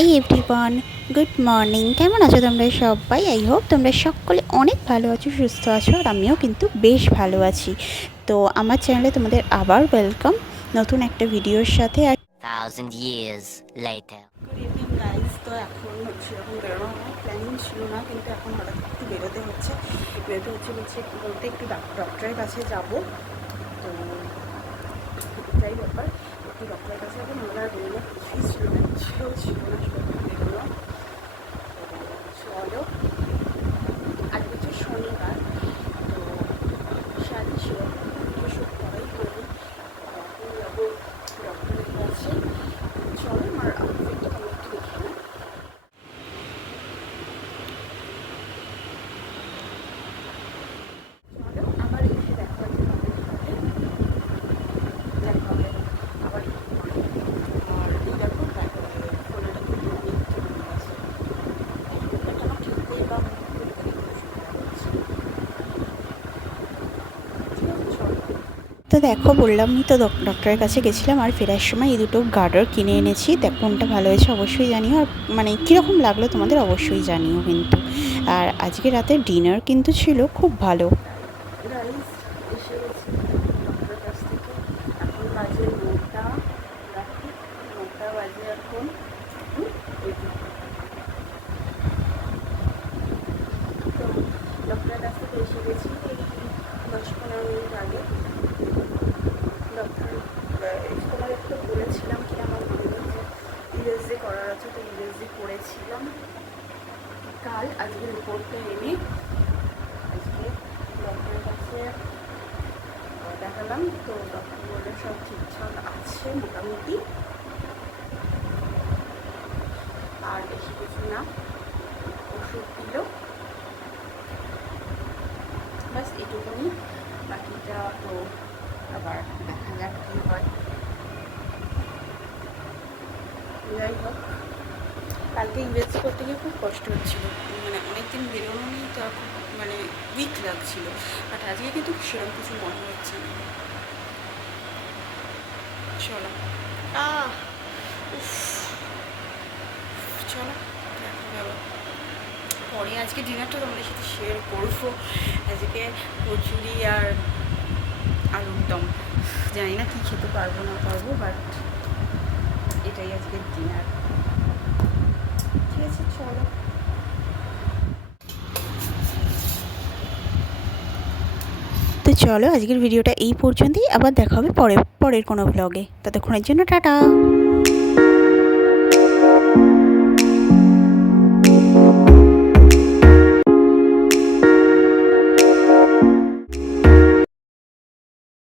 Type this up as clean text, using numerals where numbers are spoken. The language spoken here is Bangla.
Hi everyone, good morning. কেমন আছো তোমরা সবাই? আই হোপ তোমরা সকলে অনেক ভালো আছো, সুস্থ আছো, আর আমিও কিন্তু বেশ ভালো আছি। তো আমার চ্যানেলে তোমাদের আবার ওয়েলকাম নতুন একটা ভিডিওর সাথে। আর 1000 years later. Good evening guys. তো এখন সেরকম বেরোনো আমার প্ল্যানিং ছিল না, কিন্তু এখন হঠাৎ একটু বেরোতে হচ্ছে বলতে একটু ডক্টরের কাছে যাব। তো এটাই ব্যাপার, একটু ডক্টরের কাছে যাবো। আমরা বেরোনো কিছুই ছিল না, ছিল না, বেরোলাম। চলো, আজ হচ্ছে শনিবার, তো শাড়ি সেরকম কিছু করাই হয়নি। এখন যাবো ডক্টরের কাছে। চলো, আমার আউটফিটটা আমি একটু দেখে নিই। চলো, আবার এসে দেখা হচ্ছে তোমাদের সাথে, দেখা হবে আবার একটু পরে। আর এই দেখো ফোনেটা কিন্তু অনেক চলে গেছে, মুখটা কেন ঠিকতেই বা মুখ খুলতে একটু সুবিধা হচ্ছে। তো দেখো, বললামই তো ডক্টরের কাছে গেছিলাম, আর ফেরার সময় এই দুটো গার্ডার কিনে এনেছি। দেখ কোনটা ভালো হয়েছে অবশ্যই জানিও, আর মানে কীরকম লাগলো তোমাদের অবশ্যই জানিও কিন্তু। আর আজকে রাতে ডিনার কিন্তু ছিল খুব ভালো। এসে গেছি ডক্টরের কাছ থেকে। এখন বাজে 9টা, রাখি 9টা বাজে এখন। তো ডক্টরের কাছ থেকে এসে গেছি এই 10-15 মিনিট আগে। ডক্টর তোমার একটু বলেছিলাম কি আমার মনে যে ইউএসজি করার আছে, তো ইউএসজি করেছিলাম কাল। আজকে রিপোর্টটা এনে আজকে ডক্টরের কাছে দেখালাম। তো ডক্টর বললে সব ঠিকঠাক আছে মোটামুটি, আর বেশি কিছু না, ওষুধ দিল, বাস এটুকুনি। বাকিটা তো আবার দেখা যাক কী হয়। যাই হোক, কালকে ইংরেজি করতে গিয়ে খুব কষ্ট হচ্ছিলো, মানে অনেকদিন বেরোনো নেই তো, খুব মানে উইক লাগছিল। বাট আজকে কিন্তু সেরকম কিছু মনে হচ্ছে না। চলো, চলো দেখা যাবে পরে। আজকে ডিনারটা তোমাদের সাথে শেয়ার করবো। আজকে কচুরি আর আলুর দম, জানি না কী খেতে পারবো না পারবো, বাট এটাই আজকের ডিনার। ঠিক আছে, চলো। তো চলো, আজকের ভিডিওটা এই পর্যন্তই। আবার দেখা হবে পরের কোনো ব্লগে। ততক্ষণের জন্য টাটা।